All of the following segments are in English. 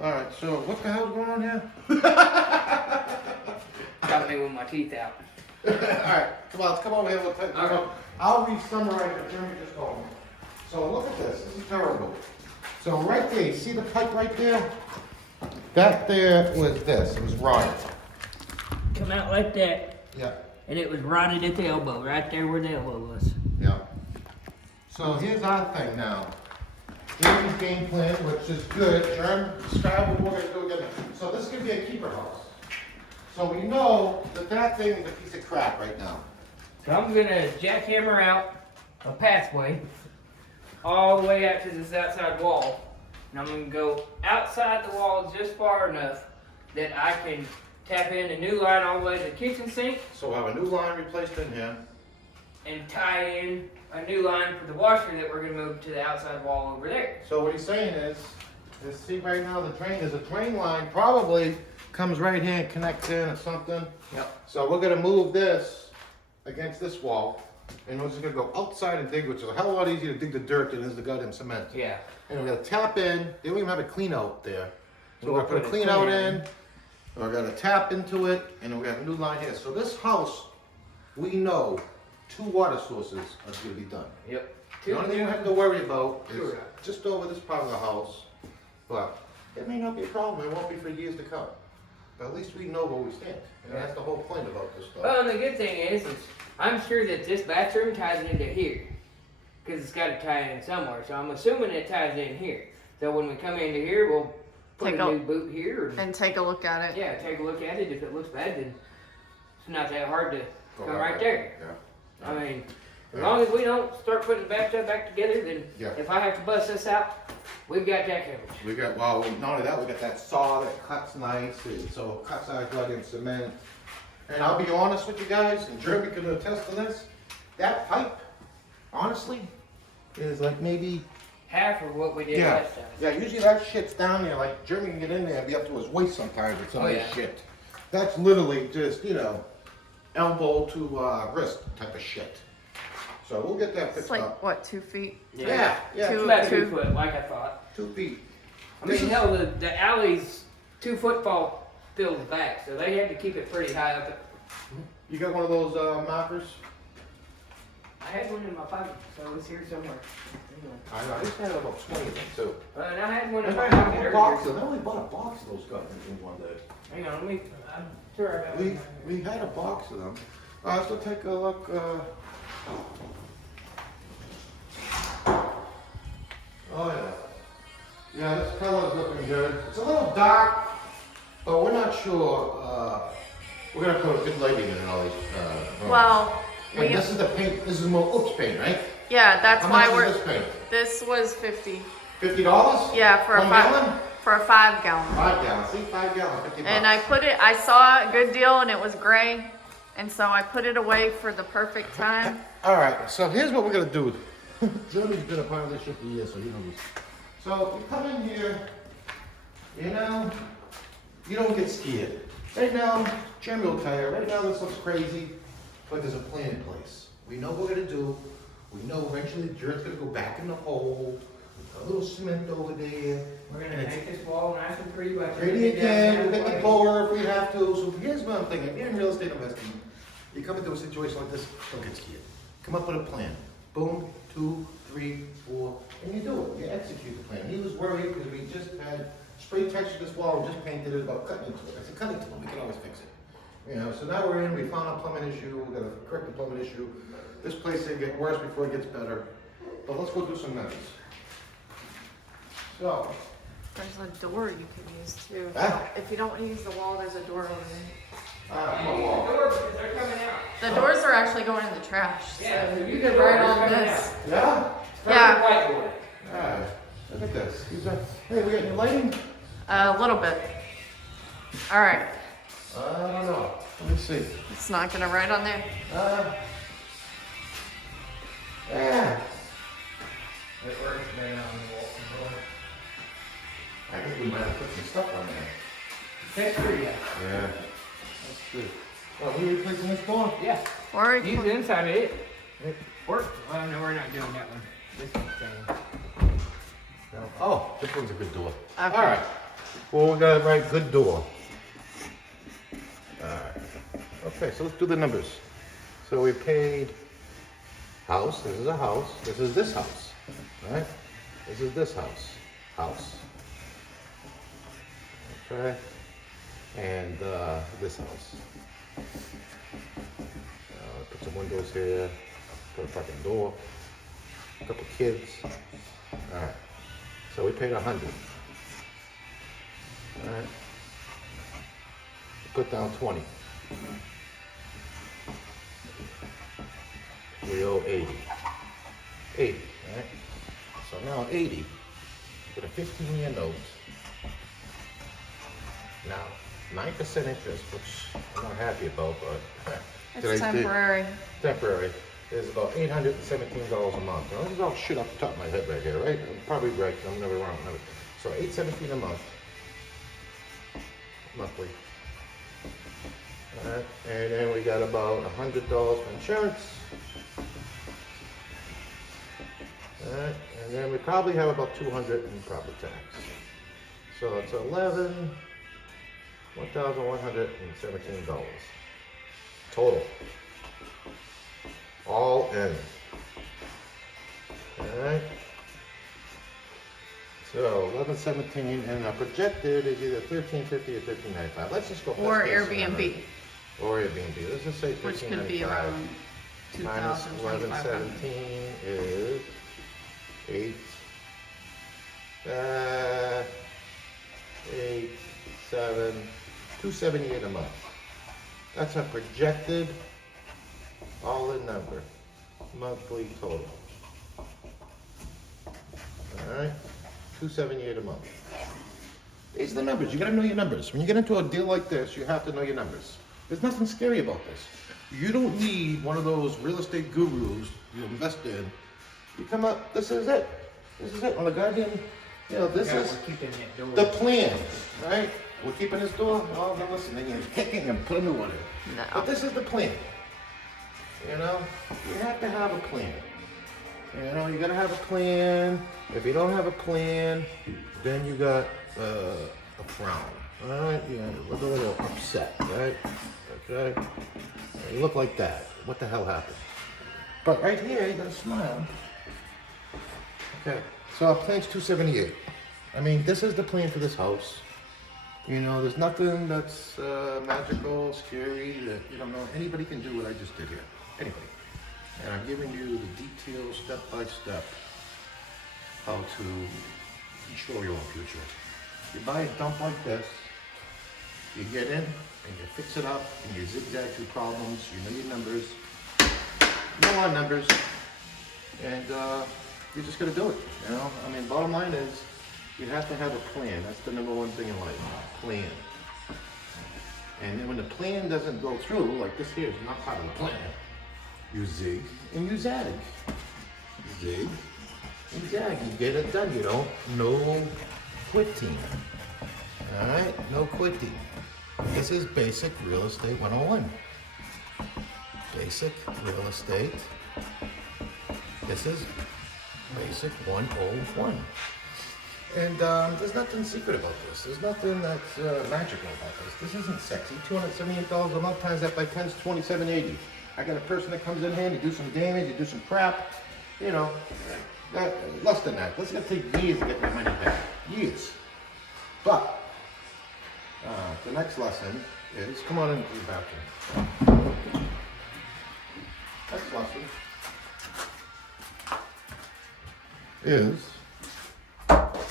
All right, so what the hell's going on here? Got me with my teeth out. All right, come on, let's come over here. We'll take, I'll re-summarize what Jeremy just told me. So look at this. This is terrible. So right there, you see the pipe right there? That there was this. It was rotted. Come out like that. Yeah. And it was rotted at the elbow, right there where the elbow was. Yeah. So here's our thing now. Here's the game plan, which is good. Jeremy, describe what we're going to do again. So this is going to be a keeper house. So we know that that thing is a piece of crap right now. So I'm gonna jackhammer out a pathway all the way out to this outside wall. And I'm gonna go outside the wall just far enough that I can tap in a new line all the way to the kitchen sink So we'll have a new line replaced in here. and tie in a new line for the washer that we're gonna move to the outside wall over there. So what he's saying is see right now the drain, there's a drain line probably comes right here and connects in or something. Yep. So we're gonna move this against this wall, and we're just gonna go outside and dig, which is a hell of a lot easier to dig the dirt than it is the goddamn cement. Yeah. And we're gonna tap in, they don't even have a clean out there. So we're We'll gonna put a clean out in, we're gonna tap into it, and we're gonna have a new line here. So this house, we know 2 water sources are gonna be done. Yep. The only thing you have to worry about is Sure. just over this part of the house, but it may not be a problem, it won't be for years to come. But at least we know where we stand, and that's the whole point about this stuff. Well, and the good thing is I'm sure that this bathroom ties into here. Because it's got to tie in somewhere. So I'm assuming it ties in here. So when we come into here, we'll put Take a a- new boot here. And take a look at it. Yeah, take a look at it. If it looks bad, then it's not that hard to Go come right right there. Yeah. I mean, as long as we don't start putting the bathtub back together, then Yeah. if I have to bust this out, we've got that covered. We got, well, not only that, we got that saw that cuts nice, and so it cuts our goddamn cement. And I'll be honest with you guys, and Jeremy can attest to this, that pipe, honestly, is like maybe, Half of what we did yeah, last time. yeah, usually that shit's down there, like Jeremy can get in there and be up to his waist sometimes with some of Oh, this yeah. shit. That's literally just, elbow to wrist type of shit. So we'll get that It's fixed like, up. what, 2 feet? Yeah, yeah, Two- About 2 two- foot, like I thought. 2 feet. I mean, hell, the alley's 2 football fills back, so they had to keep it pretty high up. You got one of those markers? I had one in my pocket, so it's here somewhere. I just had about 20 of them too. And I had one in And my I pocket had a earlier. box of them. I only bought a box of those goddamn things one day. Hang on, I'm sure I got one. We had a box of them. So take a look. Oh yeah. Yeah, this color's looking good. It's a little dark, but we're not sure. We're gonna put a good lighting in all these. Rooms. Well, and we, this is the paint. This is more oops paint, right? yeah, that's How why much we're, is this paint? this was 50. $50? Yeah, for a 1 5 gallon? for a 5 gallon. 5 gallons. See, 5 gallons, 50 bucks. And I saw a good deal and it was gray. And so I put it away for the perfect time. All right, so here's what we're gonna do. Jeremy's been a part of this shit for years, so he knows. So you come in here, you don't get scared. Right now, Jeremy will tell you, right now this looks crazy, but there's a plan in place. We know what we're gonna do. We know eventually the dirt's gonna go back in the hole. A little cement over there. We're gonna make this wall nice and pretty. Like Ready again, we'll get the blower if we have to. So here's what I'm thinking, if you're in real estate investing, you come into a situation like this, don't get scared. Come up with a plan. Boom, 2, 3, 4, and you do it. You execute the plan. He was worried because we just had spray textured this wall, we just painted it about cutting into it. I said, cut into it, we can always fix it. So now we're in, we found a plumbing issue, we gotta correct the plumbing issue. This place didn't get worse before it gets better. But let's go do some numbers. So, There's a door you can use too. Ah. If you don't want to use the wall, there's a door over there. They're coming out. The doors are actually going in the trash. Yeah, So so you you could can write doors on coming this. yeah? Yeah. Whiteboard. Alright, look at this. Hey, we got any lighting? A little bit. All right. I don't know. Let me see. It's not going to write on there. Yeah. It works better on the wall. I think we might have put some stuff on there. That's pretty good. Yeah. That's good. Oh, we replacing this door? Yeah. Or Use the inside of it. Work. Well, no, we're not doing that one. This one's staying. Oh, this one's a good door. Okay. All right. Well, we gotta write good door. Alright. Okay, so let's do the numbers. So we paid house, this is a house, this is this house, right? This is this house. Okay? And this house. Put some windows here, put a fucking door, a couple kids. Alright. So we paid 100. Alright. Put down 20. We owe 80. 80, right? So now 80 with a 15-year note. Now, 9% interest, which I'm not happy about, but It's temporary. temporary, is about $817 a month. Now, this is all shit off the top of my head right here, right? I'm probably right, 'cause I'm never wrong. Never. So $817 a month, monthly. All right, and then we got about $100 for insurance. All right, and then we probably have about 200 in property tax. So it's $1,117 total. All in. Alright. So 1117 and our projected is either 1350 or 1395. Let's just go. Or let's guess Airbnb, Or Airbnb. Let's just say 1395. which could be around Minus 2,000, 1117 is 8, 7, 278 a month. That's a projected all-in number, monthly total. All right, 278 a month. These are the numbers. You gotta know your numbers. When you get into a deal like this, you have to know your numbers. There's nothing scary about this. You don't need one of those real estate gurus you invest in. You come up, this is it. This is it. On the goddamn, this Yeah, is we're keeping that door. the plan, right? We're keeping this door. Oh, no, listen, then you're kicking and put a new one in. No. But this is the plan. You have to have a plan. You gotta have a plan. If you don't have a plan, then you got a frown. All right, you look a little upset, right? Okay, you look like that. What the hell happened? But right here, you gotta smile. Okay, so our plan's 278. I mean, this is the plan for this house. There's nothing that's magical, scary, that you don't know. Anybody can do what I just did here. Anybody. And I'm giving you the details, step by step, how to ensure your own future. You buy a dump like this, you get in, and you fix it up, and you zigzag through problems, you know your numbers, you know our numbers, and you're just gonna do it, I mean, bottom line is, you have to have a plan. That's the number one thing in life, plan. And then when the plan doesn't go through, like this here is not part of the plan, you zig and you zag. Zig and zag, you get it done, no quitting. All right, no quitting. This is basic real estate 101. Basic real estate. This is basic 101. And there's nothing secret about this. There's nothing that's magical about this. This isn't sexy. $278 a month times that by 10 is $27.80. I got a person that comes in here and you do some damage, you do some crap, less than that. This is gonna take years to get my money back. Years. But the next lesson is, come on into the bathroom. Next lesson is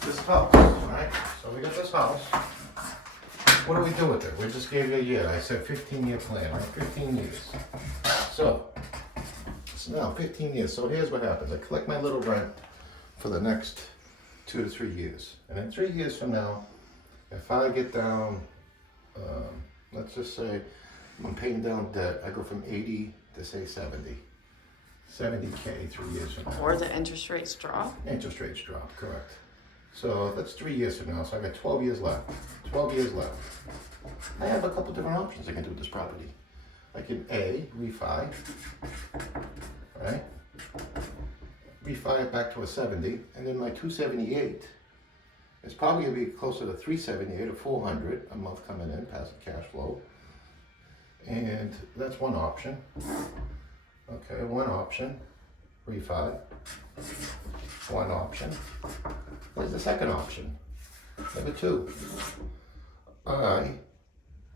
this house, right? So we got this house. What do we do with it? We just gave you a year. I said 15-year plan, right? 15 years. So now 15 years. So here's what happens. I collect my little rent for the next 2 to 3 years. And in 3 years from now, if I get down, let's just say I'm paying down debt, I go from 80 to say 70. 70K 3 years from now. Or the interest rates drop. Interest rates drop, correct. So that's 3 years from now, so I got 12 years left. 12 years left. I have a couple different options I can do with this property. I can refi, right? Refi it back to a 70, and then my 278 It's probably gonna be closer to 378 or 400 a month coming in, passive cash flow. And that's one option. Okay, one option, refi. One option. Where's the second option? Number two. I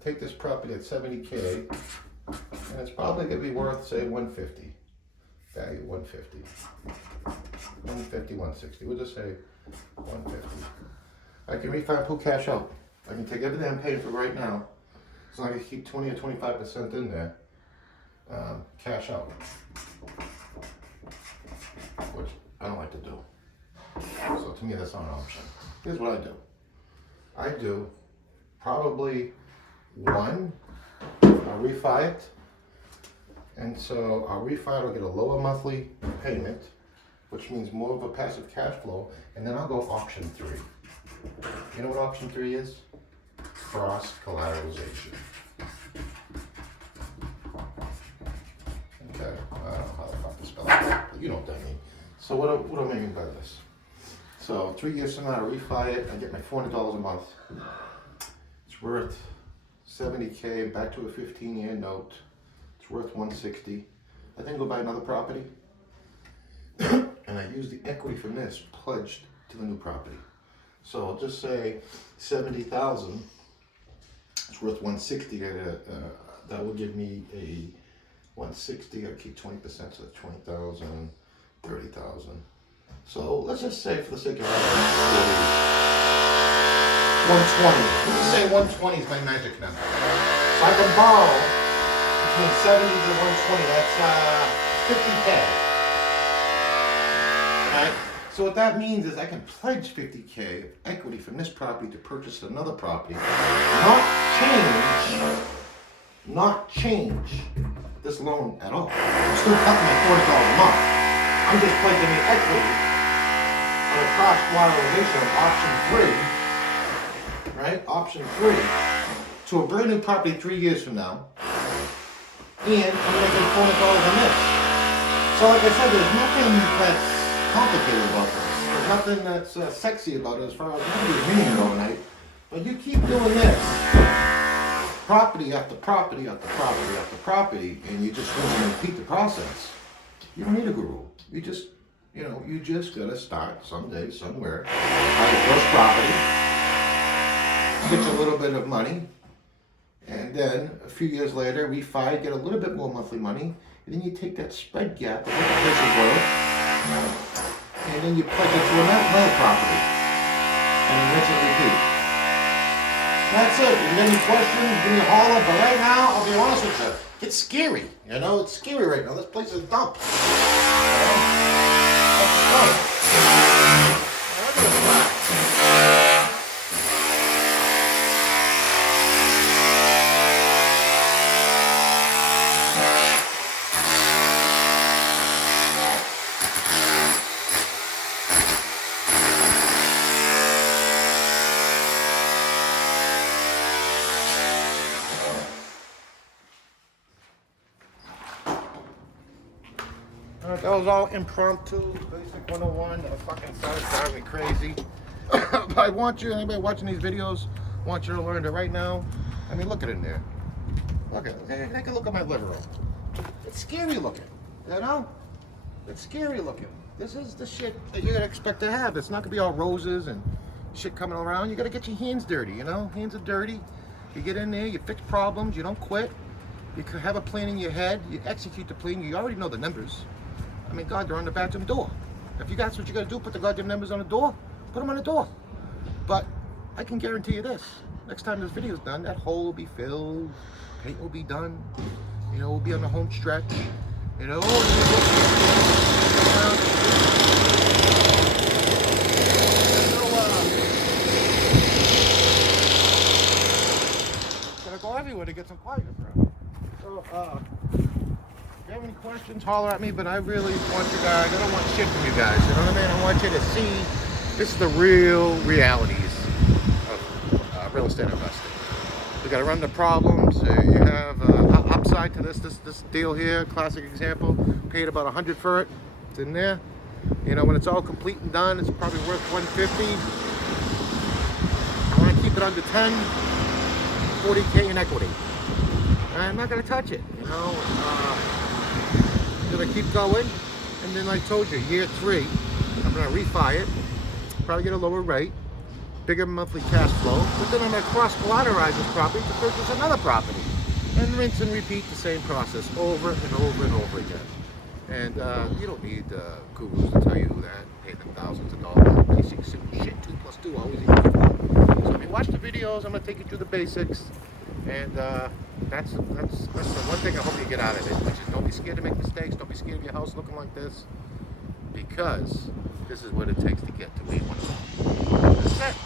take this property at 70K, and it's probably gonna be worth, say, 150. Value 150. 150, 160. We'll just say 150. I can refi and pull cash out. I can take everything I'm paying for right now, as long as I keep 20 or 25% in there, cash out. Which I don't like to do. So to me, that's not an option. Here's what I do. I do probably one, I'll refi it. And so I'll refi it, I'll get a lower monthly payment, which means more of a passive cash flow, and then I'll go option 3. You know what option 3 is? Cross collateralization. Okay, I don't know how the fuck to spell it, but you know what that means. So what do I mean by this? So 3 years from now, I refi it, I get my $400 a month. It's worth 70K, back to a 15-year note. It's worth 160. I then go buy another property, and I use the equity from this pledged to the new property. So I'll just say 70,000. It's worth 160. That will give me a 160. I keep 20%, so that's 20,000, 30,000. So let's just say, for the sake of argument, 120. Let's say 120 is my magic number. So I can borrow between 70 to 120. That's 50K. Right? So what that means is I can pledge 50K of equity from this property to purchase another property, not change this loan at all. I'm still cutting my $40 a month. I'm just pledging the equity on a cross collateralization of option 3, right? Option 3 to a brand new property 3 years from now, and I'm making $400 on this. So like I said, there's nothing that's complicated about this. There's nothing that's sexy about it as far as nobody's meaning it overnight. But you keep doing this, property after property after property after property, and you just rinse and repeat the process. You don't need a guru. You just gotta start someday, somewhere, buy your first property, get you a little bit of money, and then a few years later, refi, get a little bit more monthly money, and then you take that spread gap of what the place is worth, and then you pledge it to another property, and you rinse and repeat. That's it. If you have any questions, give me a holler, but right now, I'll be honest with you, it's scary, it's scary right now. This place is a dump. That was all impromptu, basic 101. That fucking started driving me crazy. But I want you, anybody watching these videos, want you to learn that right now. I mean, look at it in there. Look at it. Take a look at my living room. It's scary looking, It's scary looking. This is the shit that you're gonna expect to have. It's not gonna be all roses and shit coming around. You gotta get your hands dirty, Hands are dirty. You get in there, you fix problems, you don't quit. You have a plan in your head, you execute the plan, you already know the numbers. I mean, God, they're on the bathroom door. If you got what you gotta do, put the goddamn numbers on the door, put them on the door. But I can guarantee you this, next time this video's done, that hole will be filled, paint will be done, we'll be on the home stretch, Gotta go everywhere to get some quiet from. So, if you have any questions, holler at me, but I really want you guys, I don't want shit from you guys, you know what I mean? I want you to see, this is the real realities of real estate investing. You gotta run the problems, you have upside to this deal here, classic example, paid about 100 for it, it's in there. When it's all complete and done, it's probably worth 150. keep it under 10, 40K in equity. I'm not gonna touch it, you know. I'm gonna keep going, and then like I told you, year 3, I'm gonna refi it, probably get a lower rate, bigger monthly cash flow, but then I'm gonna cross-collateralize this property to purchase another property, and rinse and repeat the same process over and over and over again. And you don't need gurus to tell you that. Pay them thousands of dollars. Basic simple shit. 2 plus 2 always equals 4. So if you watch the videos, I'm gonna take you through the basics, and that's the one thing I hope you get out of it, which is don't be scared to make mistakes. Don't be scared of your house looking like this, because this is what it takes to get to where you want to go. That's it.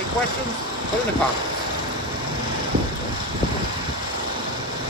Any questions? Put in the comments.